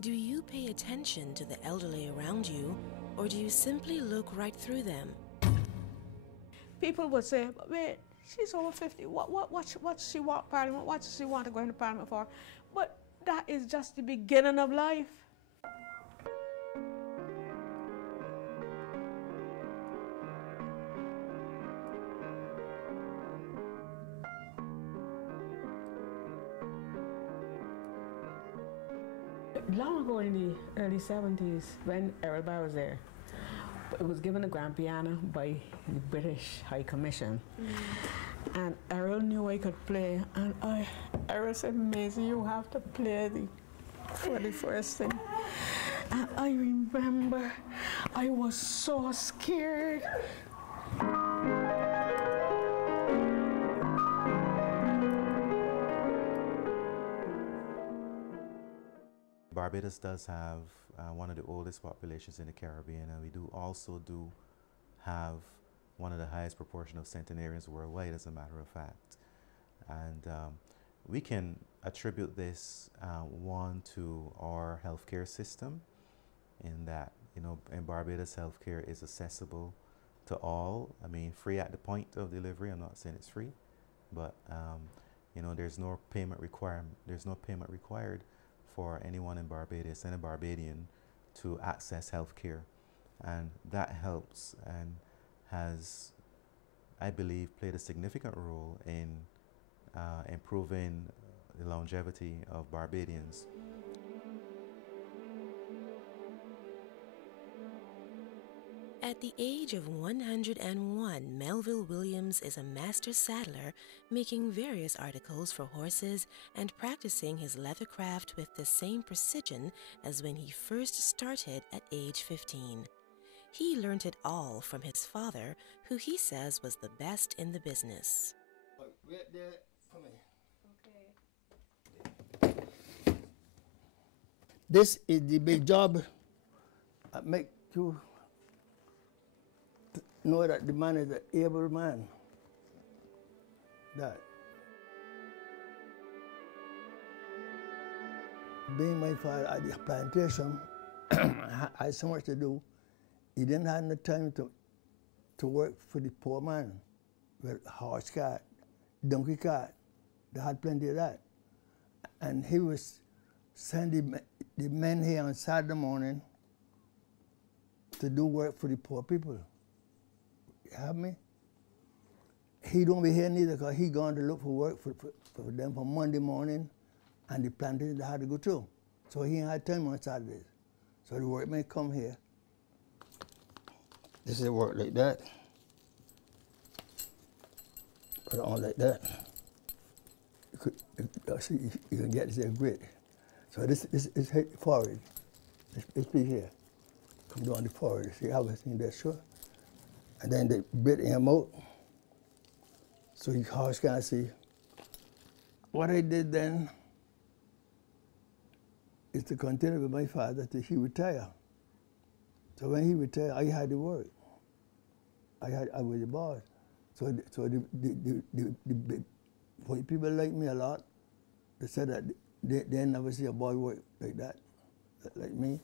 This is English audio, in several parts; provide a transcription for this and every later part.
Do you pay attention to the elderly around you, or do you simply look right through them? People would say, wait, she's over 50. What she want Parliament? What does she want to go into Parliament for? But that is just the beginning of life. Long ago in the early 70s, when everybody was there, it was given a grand piano by the British High Commission. And Errol knew I could play, and Errol said, Maisie, you have to play for the first thing. And I remember I was so scared. Barbados does have one of the oldest populations in the Caribbean, and we also have one of the highest proportion of centenarians worldwide, as a matter of fact. And we can attribute this, one, to our healthcare system, in that, in Barbados, healthcare is accessible to all. I mean, free at the point of delivery. I'm not saying it's free, but there's no payment required for anyone in Barbados and a Barbadian to access healthcare, and that helps and has, I believe, played a significant role in improving the longevity of Barbadians. At the age of 101, Melville Williams is a master saddler, making various articles for horses and practicing his leather craft with the same precision as when he first started at age 15. He learned it all from his father, who he says was the best in the business. Right there for me. Okay. This is the big job. I make you know that the man is an able man. That. Being my father at the plantation, I had so much to do. He didn't have no time to work for the poor man with horse cart, donkey cart. They had plenty of that. And he was sending the men here on Saturday morning to do work for the poor people. You have me? He don't be here neither, because he gone to look for work for them for Monday morning, and the plantation they had to go through. So he ain't had time on Saturdays. So the workmen come here. This is the work like that. Put it on like that. You can get this grit. So this is forward. This piece here. Come down the forward. See how everything there, sure. And then they bit him out, so you horse can't see. What I did then is to continue with my father till he retired. So when he retired, I had to work. I was the boss. So the white people like me a lot. They said that they never see a boy work like that, like me.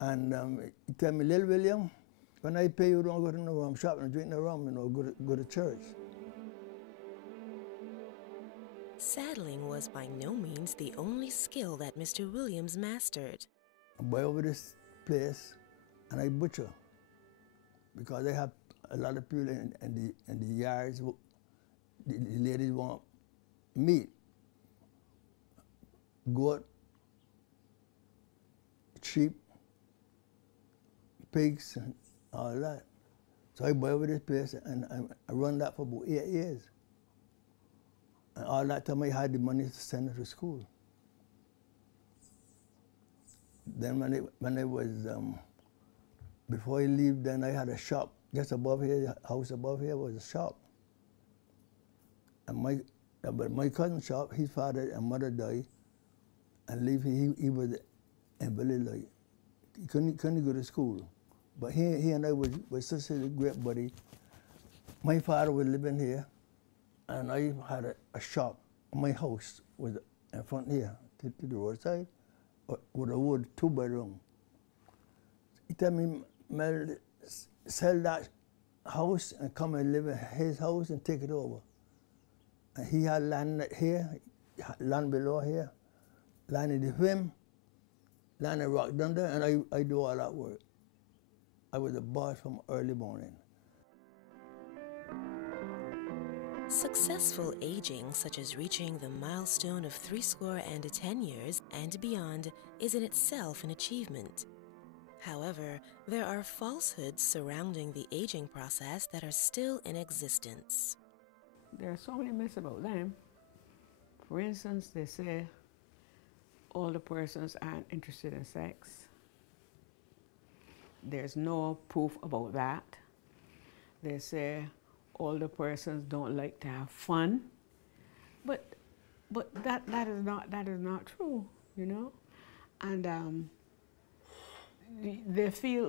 And he tell me, Little William, when I pay you, don't go to no rum shop and drink no rum, go to church. Saddling was by no means the only skill that Mr. Williams mastered. I buy over this place and I butcher, because they have a lot of people in the yards. The ladies want meat, goat, sheep, pigs, and all that. So I buy over this place and I run that for about 8 years. And all that time I had the money to send her to school. Then when I was, before I leave, then I had a shop just above here, the house above here was a shop. And my cousin's shop, his father and mother died, and leave he was invalid, like, he couldn't go to school. But he and I was such a great buddy. My father was living here, and I had a shop. My house was in front here, to the roadside, with a wood 2-bedroom. He tell me, Mel, sell that house and come and live in his house and take it over. And he had land here, land below here, land in the him, land in rock down there, and I do all that work. I was the boss from early morning. Successful aging, such as reaching the milestone of 10 years and beyond, is in itself an achievement. However, there are falsehoods surrounding the aging process that are still in existence. There are so many myths about them. For instance, they say older persons aren't interested in sex. There's no proof about that. They say older persons don't like to have fun, but that is not true, you know. And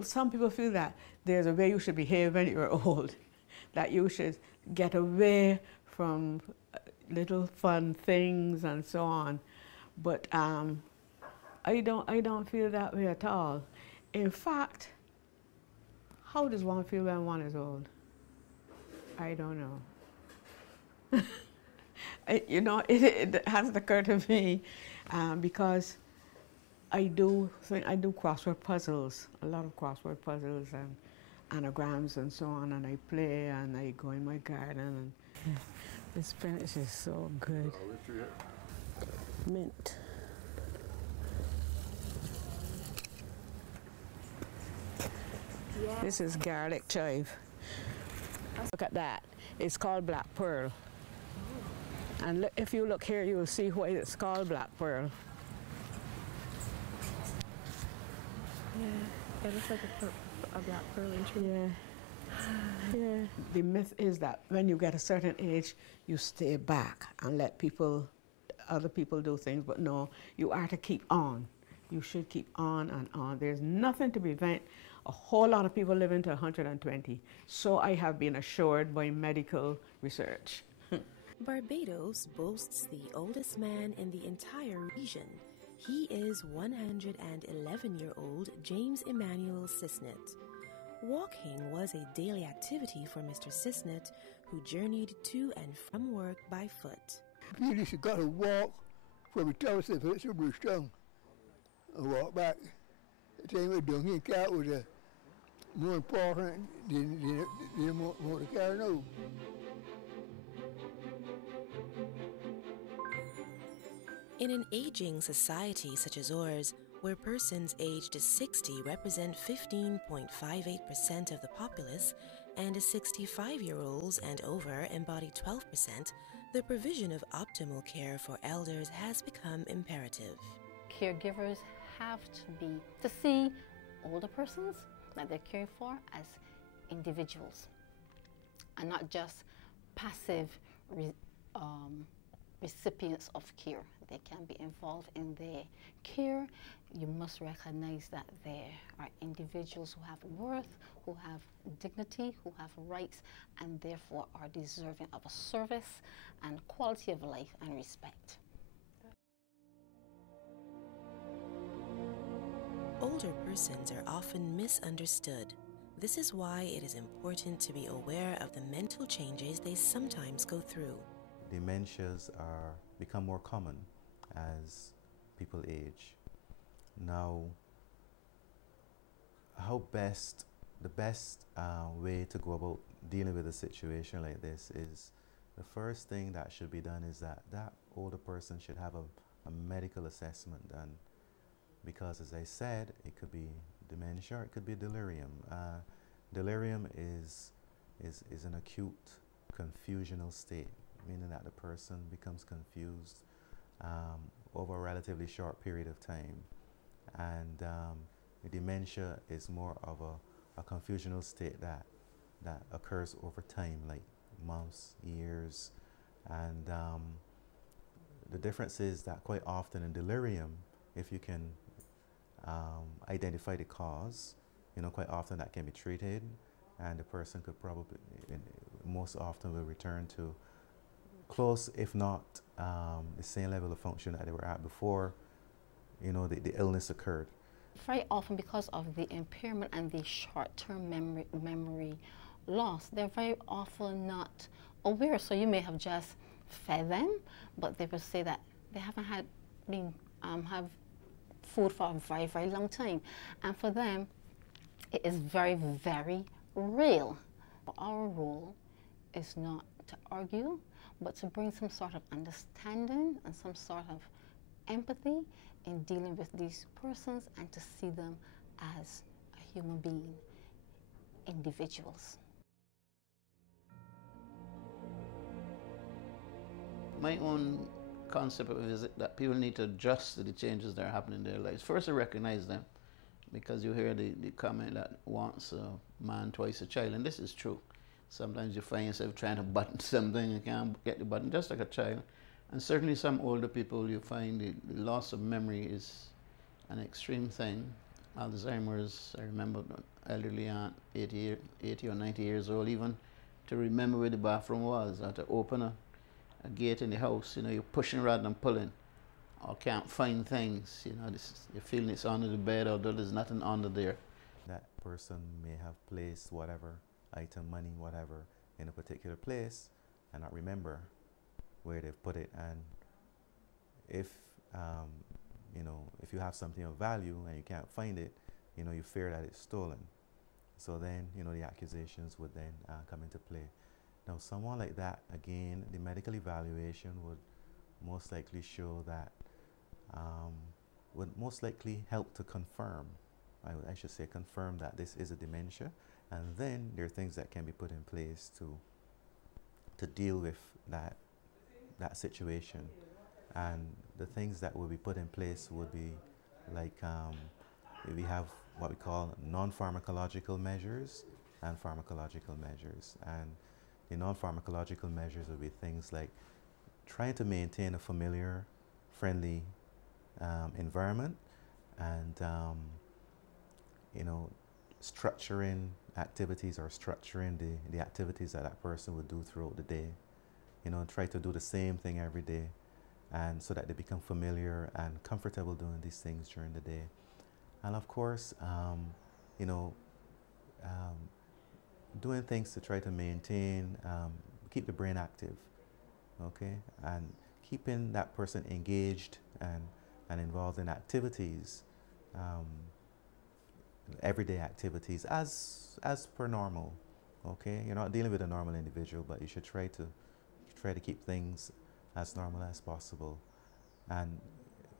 some people feel that there's a way you should behave when you're old, that you should get away from little fun things and so on. But I don't feel that way at all. In fact, how does one feel when one is old? I don't know. You know, it hasn't occurred to me because I do crossword puzzles, a lot of crossword puzzles and anagrams and so on, and I play and I go in my garden. And this spinach is so good. Mint. Yes. This is garlic chive. Look at that. It's called black pearl. And if you look here, you'll see why it's called black pearl. Yeah, it looks like a black pearl tree. Yeah. Yeah. The myth is that when you get a certain age, you stay back and let other people do things, but no, you are to keep on. You should keep on and on. There's nothing to prevent a whole lot of people living to 120. So I have been assured by medical research. Barbados boasts the oldest man in the entire region. He is 111-year-old James Emmanuel Cisnet. Walking was a daily activity for Mr. Cisnet, who journeyed to and from work by foot. You just got to walk from the top of the Bristol and walk back. The thing with donkey and cat was more important than motor car, no. In an aging society such as ours, where persons aged 60 represent 15.58% of the populace, and 65-year-olds and over embody 12%, the provision of optimal care for elders has become imperative. Caregivers have to see older persons that they're caring for as individuals and not just passive recipients of care. They can be involved in their care. You must recognize that there are individuals who have worth, who have dignity, who have rights, and therefore are deserving of a service and quality of life and respect. Older persons are often misunderstood. This is why it is important to be aware of the mental changes they sometimes go through. Dementias become more common as people age. Now, the best way to go about dealing with a situation like this is, the first thing that should be done is that older person should have a medical assessment done, because as I said, it could be dementia, or it could be delirium. Delirium is an acute confusional state, meaning that the person becomes confused over a relatively short period of time. And the dementia is more of a confusional state that occurs over time, like months, years. And the difference is that quite often in delirium, if you can identify the cause, quite often that can be treated, and the person could probably, most often will return to close, if not the same level of function that they were at before you know, the illness occurred. Very often, because of the impairment and the short-term memory loss, they're very often not aware. So you may have just fed them, but they will say that they haven't have food for a very, very long time. And for them, it is very, very real. Our role is not to argue, but to bring some sort of understanding and some sort of empathy in dealing with these persons, and to see them as a human being, individuals. My own concept of it is that people need to adjust to the changes that are happening in their lives. First, to recognize them, because you hear the comment that once a man, twice a child, and this is true. Sometimes you find yourself trying to button something, you can't get the button, just like a child. And certainly some older people, you find the loss of memory is an extreme thing. Alzheimer's, I remember an elderly aunt, 80 or 90 years old, even to remember where the bathroom was, or to open a gate in the house, you know, you're pushing rather than pulling, or can't find things, you know, you're feeling it's under the bed, although there's nothing under there. That person may have placed whatever item, money, whatever, in a particular place and not remember where they've put it. And if you know, if you have something of value and you can't find it, you know, you fear that it's stolen. So then, you know, the accusations would then come into play. Now, someone like that, again, the medical evaluation would most likely show that, would most likely help to confirm, I should say confirm that this is a dementia, and then there are things that can be put in place to deal with that situation. And the things that will be put in place would be like, we have what we call non-pharmacological measures and pharmacological measures. And the non-pharmacological measures would be things like trying to maintain a familiar, friendly environment, and you know, structuring activities, or structuring the activities that that person would do throughout the day. You know, try to do the same thing every day, and so that they become familiar and comfortable doing these things during the day. And of course, you know, doing things to try to maintain, keep the brain active, okay, and keeping that person engaged and involved in activities, everyday activities as per normal, okay. You're not dealing with a normal individual, but you should try to keep things as normal as possible. And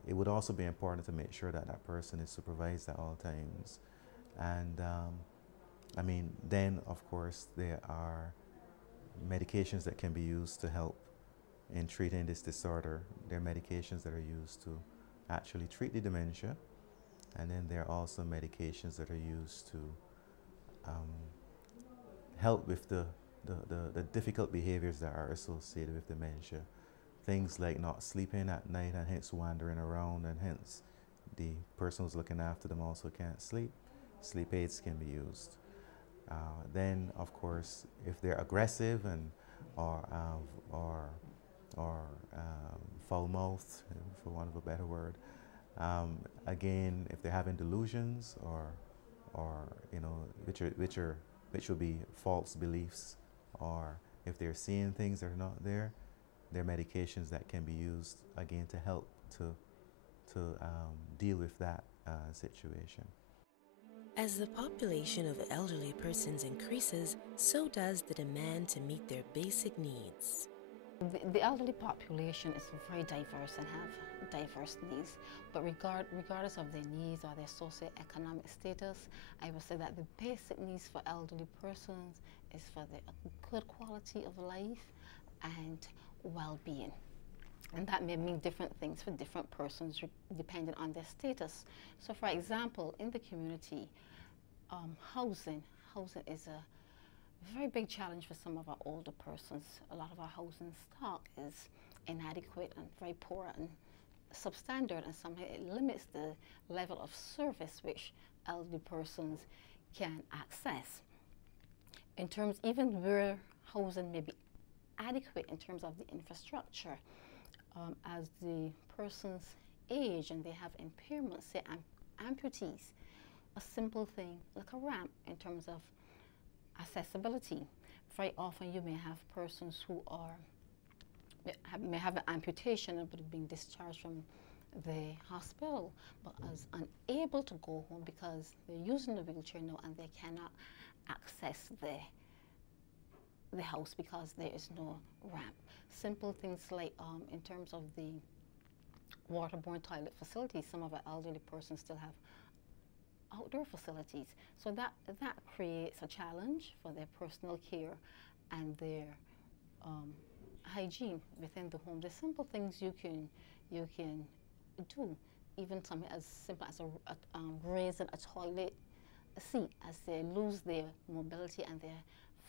it would also be important to make sure that that person is supervised at all times. And I mean, then of course there are medications that can be used to help in treating this disorder. There are medications that are used to actually treat the dementia, and then there are also medications that are used to help with the difficult behaviors that are associated with dementia. Things like not sleeping at night and hence wandering around, and hence the person who's looking after them also can't sleep. Sleep aids can be used. Then, of course, if they're aggressive and or foul-mouthed, for want of a better word, again, if they're having delusions or you know, which would be false beliefs, or if they're seeing things that are not there, there are medications that can be used again to help to deal with that situation. As the population of elderly persons increases, so does the demand to meet their basic needs. The elderly population is very diverse and have diverse needs, but regardless of their needs or their socioeconomic status, I would say that the basic needs for elderly persons is for the good quality of life and well-being. And that may mean different things for different persons depending on their status. So for example, in the community, housing is a very big challenge for some of our older persons. A lot of our housing stock is inadequate and very poor and substandard, and somehow it limits the level of service which elderly persons can access. In terms, even where housing may be adequate in terms of the infrastructure, as the persons age and they have impairments, say amputees, a simple thing like a ramp in terms of accessibility. Very often you may have persons who may have an amputation but being discharged from the hospital, but is unable to go home because they're using the wheelchair now and they cannot access the house because there is no ramp. Simple things like in terms of the waterborne toilet facilities, some of our elderly persons still have outdoor facilities. So that creates a challenge for their personal care and their hygiene within the home. There's simple things you can do, even something as simple as raising a toilet seat as they lose their mobility and their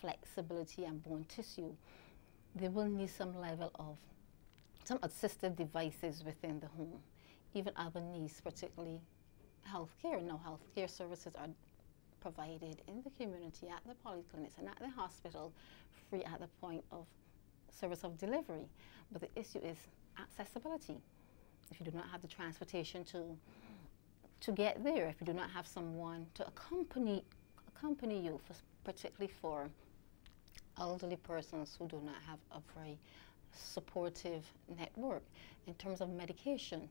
flexibility and bone tissue. They will need some level of some assistive devices within the home. Even other needs, particularly healthcare. Now, healthcare services are provided in the community at the polyclinics and at the hospital, free at the point of service of delivery. But the issue is accessibility. If you do not have the transportation to get there, if you do not have someone to accompany you, particularly for elderly persons who do not have a very supportive network. In terms of medication,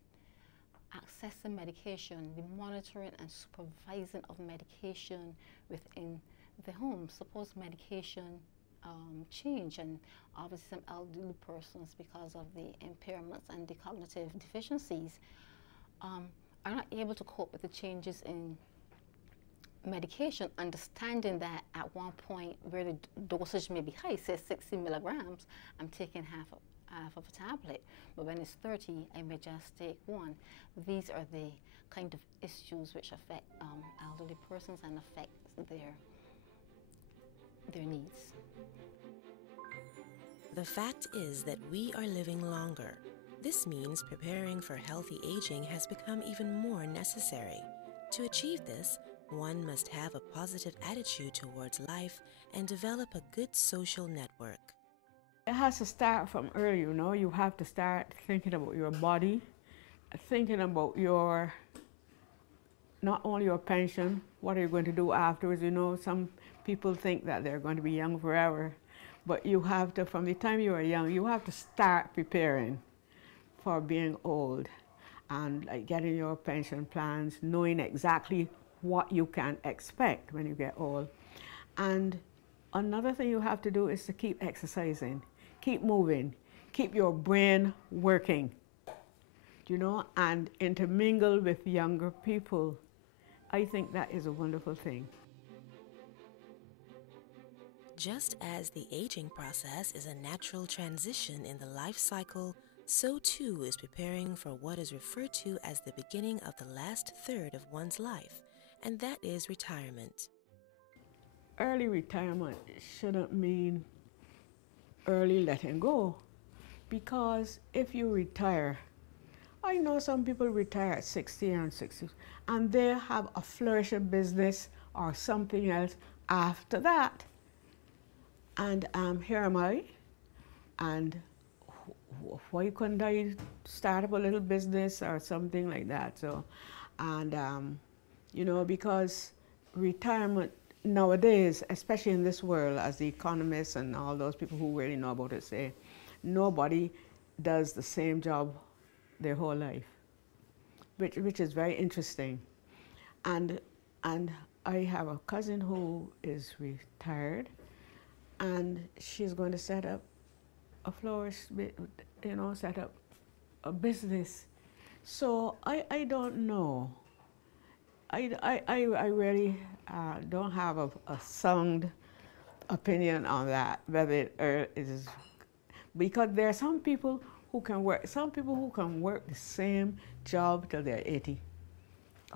accessing medication, the monitoring and supervising of medication within the home. Suppose medication change, and obviously some elderly persons, because of the impairments and the cognitive deficiencies, are not able to cope with the changes in medication, understanding that at one point where the dosage may be high, say 60 milligrams, I'm taking half of a tablet, but when it's 30, I may just take one. These are the kind of issues which affect elderly persons and affect their needs. The fact is that we are living longer. This means preparing for healthy aging has become even more necessary. To achieve this, one must have a positive attitude towards life and develop a good social network. It has to start from early, you know. You have to start thinking about your body, thinking about not only your pension, what are you going to do afterwards. You know, some people think that they're going to be young forever, but you have to, from the time you are young, you have to start preparing for being old and like getting your pension plans, knowing exactly what you can expect when you get old. And another thing you have to do is to keep exercising, keep moving, keep your brain working, you know, and intermingle with younger people. I think that is a wonderful thing. Just as the aging process is a natural transition in the life cycle, so too is preparing for what is referred to as the beginning of the last third of one's life, and that is retirement. Early retirement shouldn't mean early letting go, because if you retire, I know some people retire at 60 and 60, and they have a flourishing business or something else after that. And here am I, and why couldn't I start up a little business or something like that? So, and you know, because retirement nowadays, especially in this world, as the economists and all those people who really know about it say, nobody does the same job their whole life, which is very interesting. And I have a cousin who is retired, and she's going to set up a florist, you know, set up a business. So I don't know. I really don't have a sound opinion on that, whether it is, because there are some people who can work, the same job till they're 80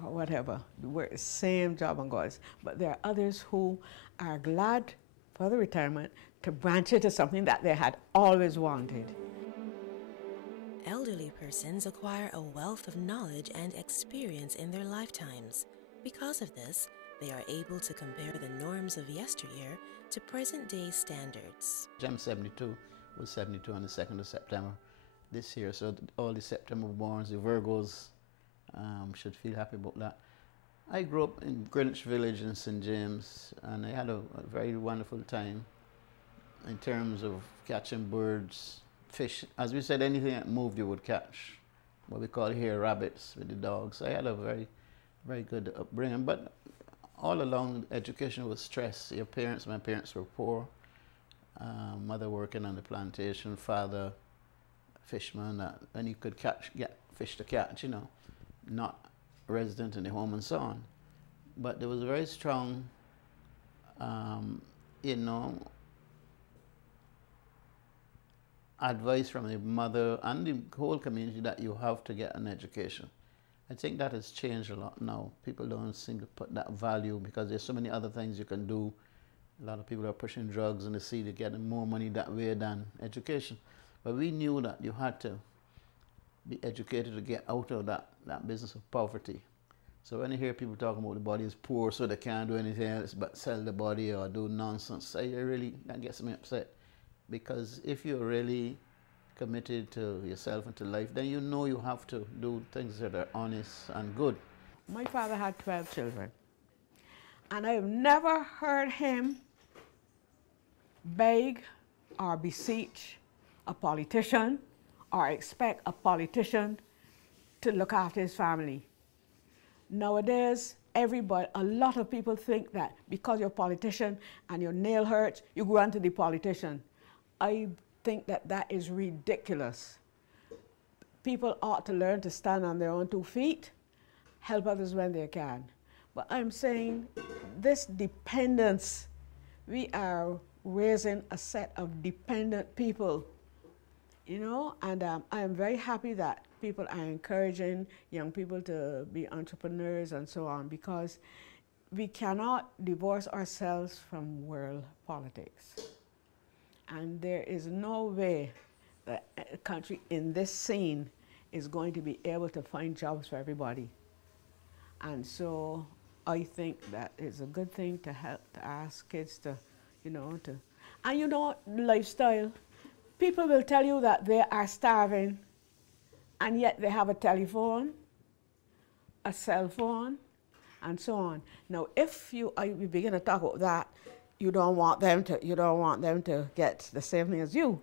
or whatever, work the same job and goes. But there are others who are glad for the retirement to branch into something that they had always wanted. Elderly persons acquire a wealth of knowledge and experience in their lifetimes. Because of this, they are able to compare the norms of yesteryear to present-day standards. I'm 72, was 72 on the 2nd of September this year. So all the September borns, the Virgos, should feel happy about that. I grew up in Greenwich Village in St. James, and I had a very wonderful time in terms of catching birds, fish. As we said, anything that moved you would catch. What we call here rabbits with the dogs. I had a very, very good upbringing, but all along education was stress. Your parents, my parents were poor. Mother working on the plantation, father fisherman, and you could get fish to catch, you know, not resident in the home and so on. But there was a very strong, you know, advice from the mother and the whole community that you have to get an education. I think that has changed a lot now. People don't seem to put that value because there's so many other things you can do. A lot of people are pushing drugs and they see they're getting more money that way than education. But we knew that you had to be educated to get out of that business of poverty. So when you hear people talking about the body is poor so they can't do anything else but sell the body or do nonsense, that gets me upset. Because if you're really committed to yourself and to life, then you know you have to do things that are honest and good. My father had 12 children, and I've never heard him beg or beseech a politician or expect a politician to look after his family. Nowadays, a lot of people think that because you're a politician and your nail hurts, you go on to the politician. I think that that is ridiculous. People ought to learn to stand on their own 2 feet, help others when they can. But I'm saying this dependence, we are raising a set of dependent people, you know, and I am very happy that people are encouraging young people to be entrepreneurs and so on, because we cannot divorce ourselves from world politics. And there is no way that a country in this scene is going to be able to find jobs for everybody. And so I think that it's a good thing to help, to ask kids to, you know, and you know, lifestyle. People will tell you that they are starving, and yet they have a telephone, a cell phone, and so on. Now, if you begin to talk about that, you don't want them to get the same thing as you.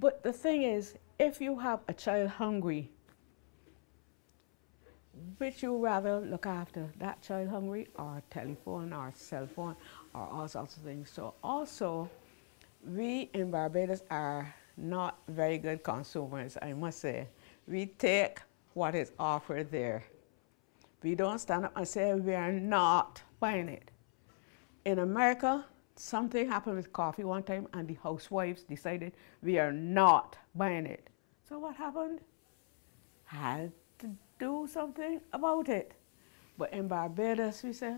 But the thing is, if you have a child hungry, which you rather look after, that child hungry or telephone or cell phone or all sorts of things. So also, we in Barbados are not very good consumers, I must say. We take what is offered there. We don't stand up and say we are not buying it. In America, something happened with coffee one time and the housewives decided we are not buying it. So what happened? Had to do something about it. But in Barbados, we say,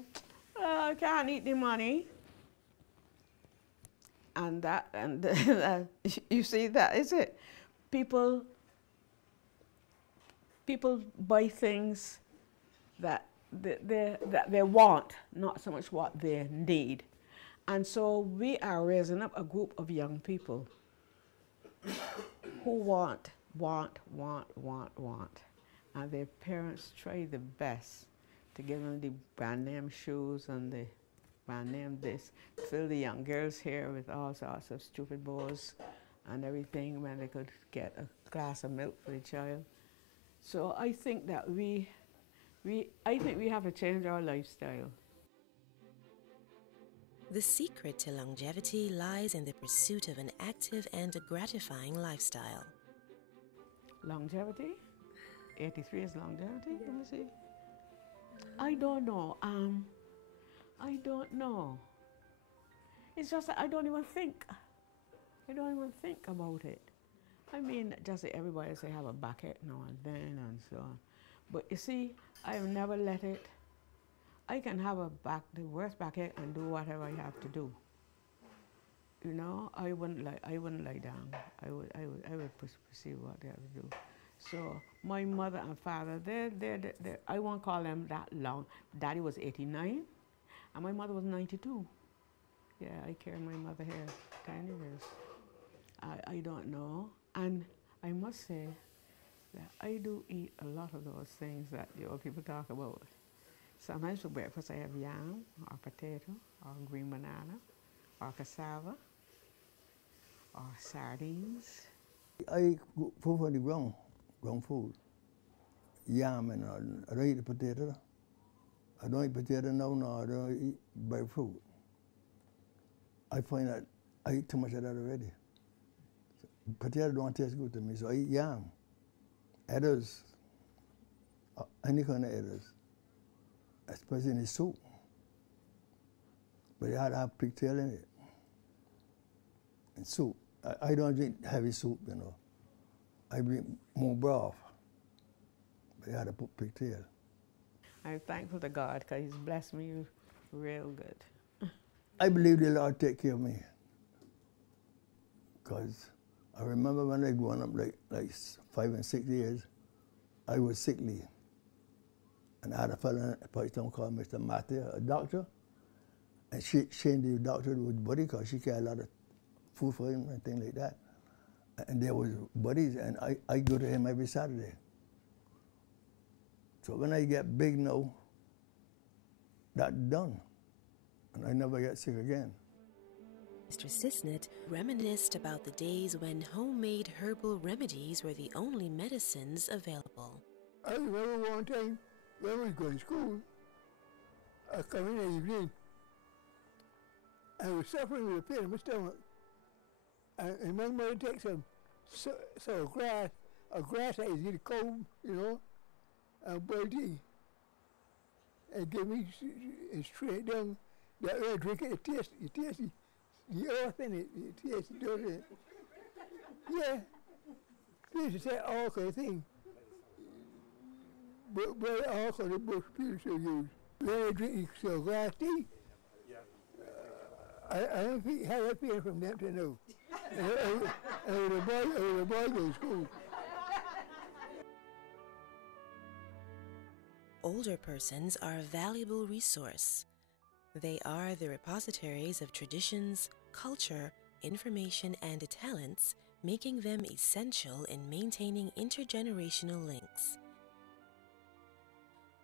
oh, I can't eat the money. And you see, that is it. People buy things that they want, not so much what they need. And so we are raising up a group of young people who want. And their parents try the best to give them the brand name shoes and the brand name this, fill the young girls' hair with all sorts of stupid bows and everything when they could get a glass of milk for the child. So I think that I think we have to change our lifestyle. The secret to longevity lies in the pursuit of an active and gratifying lifestyle. Longevity? 83 is longevity? Let me see. I don't know. I don't know. It's just that I don't even think. I don't even think about it. I mean, just everybody say have a backache now and then and so on. But you see, I've never let it. I can have the worst backache and do whatever I have to do. You know, I wouldn't lie down. I would pursue what they have to do. So my mother and father, I won't call them that long. Daddy was 89, and my mother was 92. Yeah, I carried my mother here 10 years. I don't know. And I I must say that I do eat a lot of those things that the old people talk about. Sometimes for breakfast I have yam, or potato, or green banana, or cassava, or sardines. I eat food from the ground food. Yam and all. I don't eat the potato. I don't eat potato now, no, I don't eat breadfruit. I find that I eat too much of that already. So, potato don't taste good to me, so I eat yam, edders, any kind of edders, especially in the soup. But it had to have pigtail in it. And soup. I don't drink heavy soup, you know. I drink more broth. But it had to put pigtail. I'm thankful to God because He's blessed me real good. I believe the Lord take care of me. Because I remember when I grew up, like 5 and 6 years, I was sickly. And I had a fellow in Pakistan called Mr. Matthew, a doctor. And she the doctor with buddy because she carried a lot of food for him and things like that. And there was buddies, and I go to him every Saturday. So when I get big now, that's done. And I never get sick again. Mr. Sisnett reminisced about the days when homemade herbal remedies were the only medicines available. I remember one time when I was going to school, I come in the evening, I was suffering with a pain in my stomach. And my mother takes some grass that is in the comb, you know, and boiled tea, and give me straight down that way I drink it, you taste the earth in it, you taste the dirt in it. Yeah, this is that all kind of thing. But all kind of bush people still use. When I drink some grass tea, I don't have that feeling from them to know. And the boy goes to school. Older persons are a valuable resource. They are the repositories of traditions, culture, information, and talents, making them essential in maintaining intergenerational links.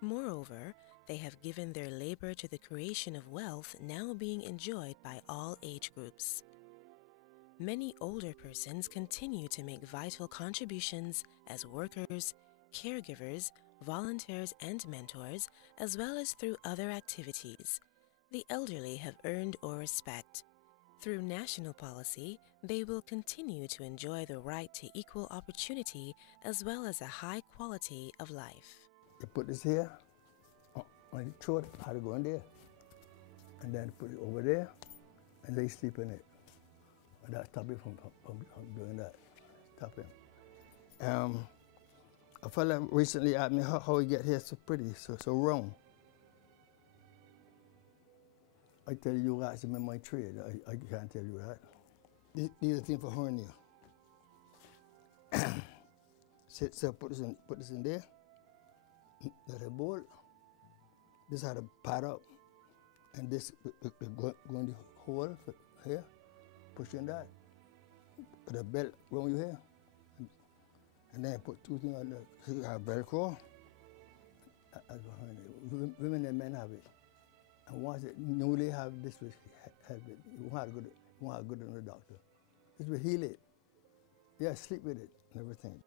Moreover, they have given their labor to the creation of wealth now being enjoyed by all age groups. Many older persons continue to make vital contributions as workers, caregivers, volunteers, and mentors, as well as through other activities. The elderly have earned our respect. Through national policy, they will continue to enjoy the right to equal opportunity as well as a high quality of life. You put this here on the throat, how to go in there, and then put it over there, and they sleep in it. And that stop it from doing that. Stop him. A fella recently asked me how he get here so pretty, so round. I tell you, ask him in my trade. I can't tell you that. These are things for hernia. So put this in there. Let it bowl. This had to pad up, and this go in the hole here. Push in that. Put a belt around your hair, and then put two things on there. So you have Velcro. Women and men have it. And once it newly have this, will help it. You want to go to the doctor. This will heal it. Yeah, sleep with it and everything.